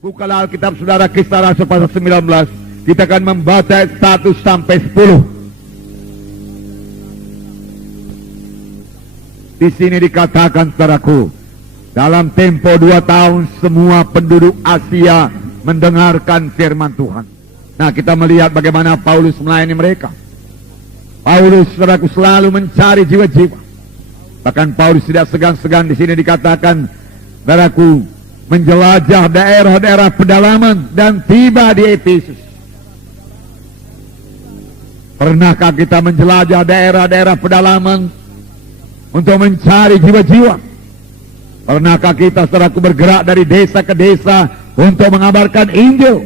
Bukalah Alkitab saudara, Kisah Rasul pasal 19. Kita akan membaca 1 sampai 10. Di sini dikatakan, saudaraku, dalam tempo 2 tahun semua penduduk Asia mendengarkan firman Tuhan. Nah, kita melihat bagaimana Paulus melayani mereka. Paulus, saudaraku, selalu mencari jiwa-jiwa. Bahkan Paulus tidak segan-segan, di sini dikatakan, saudaraku, menjelajah daerah-daerah pedalaman dan tiba di Efesus. Pernahkah kita menjelajah daerah-daerah pedalaman untuk mencari jiwa-jiwa? Pernahkah kita, saudaraku, bergerak dari desa ke desa untuk mengabarkan Injil?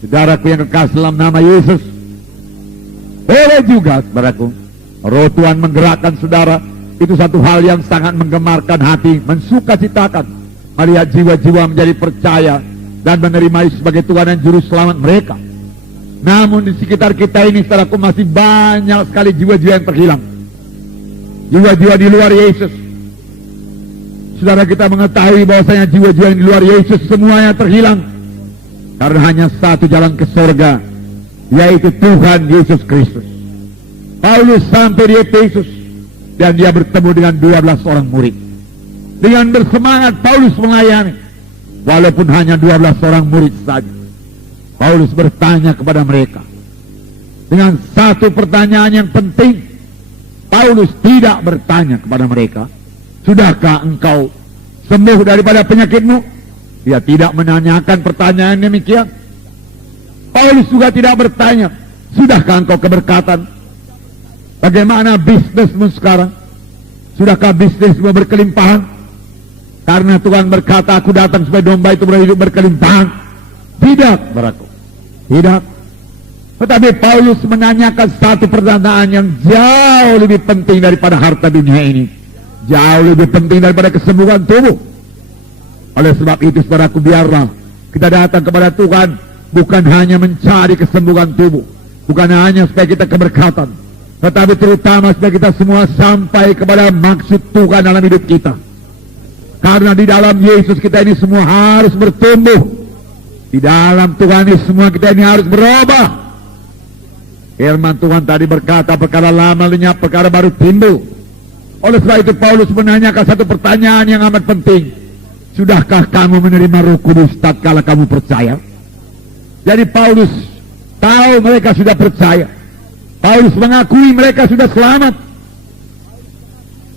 Saudaraku yang kekasih dalam nama Yesus, boleh juga, saudaraku, roh Tuhan menggerakkan saudara. Itu satu hal yang sangat menggemarkan hati, mensukacitakan melihat jiwa-jiwa menjadi percaya dan menerima Yesus sebagai Tuhan dan Juru Selamat mereka. Namun di sekitar kita ini, saudaraku, masih banyak sekali jiwa-jiwa yang terhilang, jiwa-jiwa di luar Yesus. Saudara, kita mengetahui bahwasanya jiwa-jiwa yang di luar Yesus semuanya terhilang, karena hanya satu jalan ke surga, yaitu Tuhan Yesus Kristus. Paulus sampai di Efesus dan dia bertemu dengan 12 orang murid. Dengan bersemangat Paulus melayani, walaupun hanya 12 orang murid saja. Paulus bertanya kepada mereka dengan satu pertanyaan yang penting. Paulus tidak bertanya kepada mereka, sudahkah engkau sembuh daripada penyakitmu? Dia tidak menanyakan pertanyaan demikian. Paulus juga tidak bertanya, sudahkah engkau keberkatan? Bagaimana bisnismu sekarang? Sudahkah bisnismu berkelimpahan? Karena Tuhan berkata, aku datang supaya domba itu berhidup berkelimpahan. Tidak, saudaraku, tidak. Tetapi Paulus menanyakan satu pertanyaan yang jauh lebih penting daripada harta dunia ini, jauh lebih penting daripada kesembuhan tubuh. Oleh sebab itu, saudaraku, biarlah kita datang kepada Tuhan bukan hanya mencari kesembuhan tubuh, bukan hanya supaya kita keberkatan, tetapi terutama supaya kita semua sampai kepada maksud Tuhan dalam hidup kita. Karena di dalam Yesus kita ini semua harus bertumbuh. Di dalam Tuhan ini semua kita ini harus berubah. Firman Tuhan tadi berkata, perkara lama lenyap, perkara baru timbul. Oleh sebab itu Paulus menanyakan satu pertanyaan yang amat penting. Sudahkah kamu menerima Roh Kudus tatkala kamu percaya? Jadi Paulus tahu mereka sudah percaya. Paulus mengakui mereka sudah selamat.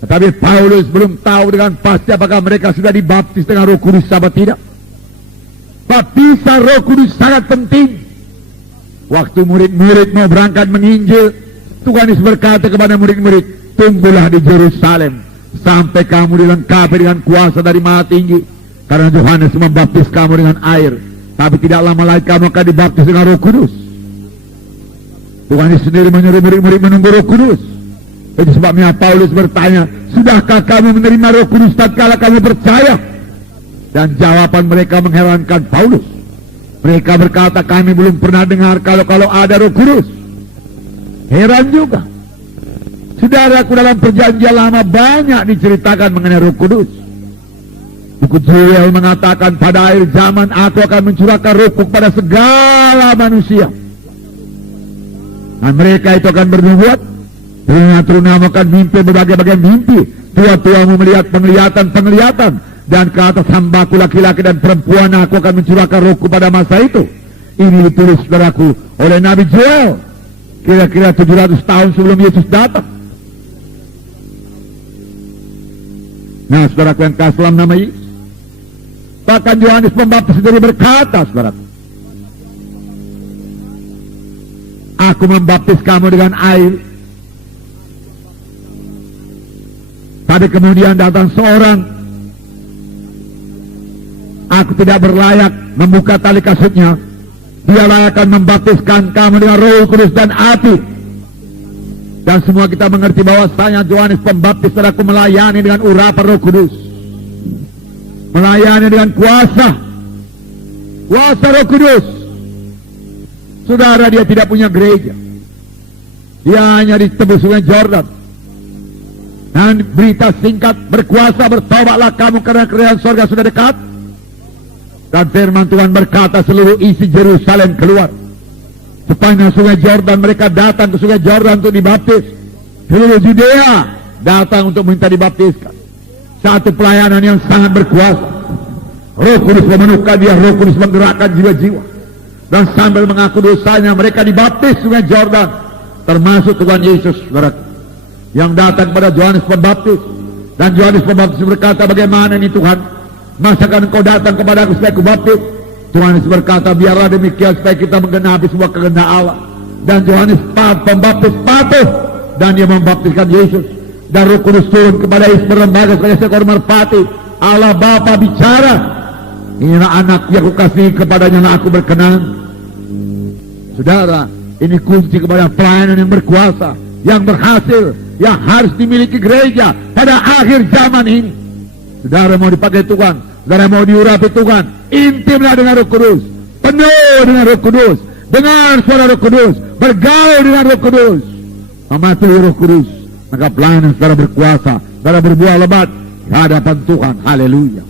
Tetapi Paulus belum tahu dengan pasti apakah mereka sudah dibaptis dengan Roh Kudus atau tidak. Baptisan Roh Kudus sangat penting. Waktu murid-murid mau berangkat menginjil, Tuhan Yesus berkata kepada murid-murid, tunggulah di Yerusalem sampai kamu dilengkapi dengan kuasa dari Maha Tinggi. Karena Yohanes membaptis kamu dengan air, tapi tidak lama lagi kamu akan dibaptis dengan Roh Kudus. Tuhan Yesus sendiri menyuruh murid-murid menunggu Roh Kudus. Itu sebabnya Paulus bertanya, sudahkah kamu menerima Roh Kudus tatkala kamu percaya? Dan jawaban mereka mengherankan Paulus. Mereka berkata, kami belum pernah dengar kalau ada Roh Kudus. Heran juga. Saudaraku, dalam perjanjian lama banyak diceritakan mengenai Roh Kudus. Buku Joel mengatakan, pada akhir zaman aku akan mencurahkan Rohku kepada segala manusia. Dan mereka itu akan bernubuat, turun-turun akan mimpi berbagai-bagai mimpi. Tua-tuamu melihat penglihatan-penglihatan. Dan ke atas hambaku laki-laki dan perempuan aku akan mencurahkan Rohku pada masa itu. Ini ditulis, saudaraku, oleh Nabi Joel kira-kira 700 tahun sebelum Yesus datang. Nah, saudaraku yang kasih dalam nama Yesus, bahkan Yohanes Pembaptis sendiri berkata, saudaraku, aku membaptis kamu dengan air, tapi kemudian datang seorang, aku tidak berlayak membuka tali kasutnya. Dialah akan membaptiskan kamu dengan Roh Kudus dan api. Dan semua kita mengerti bahwasanya Yohanes Pembaptis aku melayani dengan urapan Roh Kudus, melayani dengan kuasa Roh Kudus. Saudara, dia tidak punya gereja, dia hanya ditebus Sungai Jordan. berita singkat, berkuasa, bertobatlah kamu karena kerajaan sorga sudah dekat. Dan firman Tuhan berkata seluruh isi Yerusalem keluar. Sepanjang sungai Jordan mereka datang ke sungai Jordan untuk dibaptis. Seluruh Judea datang untuk minta dibaptiskan. Satu pelayanan yang sangat berkuasa. Roh Kudus memenuhkan dia, Roh Kudus menggerakkan jiwa-jiwa. Dan sambil mengaku dosanya mereka dibaptis sungai Jordan. Termasuk Tuhan Yesus yang datang pada Yohanes Pembaptis. Dan Yohanes Pembaptis berkata, bagaimana ini Tuhan? Masakan engkau datang kepada aku supaya aku baptis? Yohanes berkata, biarlah demikian supaya kita menggenapi semua kehendak Allah. Dan Yohanes Pembaptis patuh dan dia membaptiskan Yesus. Dan Roh Kudus turun kepada Yesus berlembaga sebagai seekor merpati. Allah Bapa bicara, inilah anak yang aku kasih kepadanya yang aku berkenan. Saudara, ini kunci kepada pelayanan yang berkuasa, yang berhasil, yang harus dimiliki gereja pada akhir zaman ini. Saudara mau dipakai Tuhan, saudara mau diurapi Tuhan, intimlah dengan Roh Kudus, penuh dengan Roh Kudus, dengan suara Roh Kudus, bergaul dengan Roh Kudus, mematuhi Roh Kudus, maka pelayanan saudara berkuasa, saudara berbuah lebat di hadapan Tuhan. Haleluya.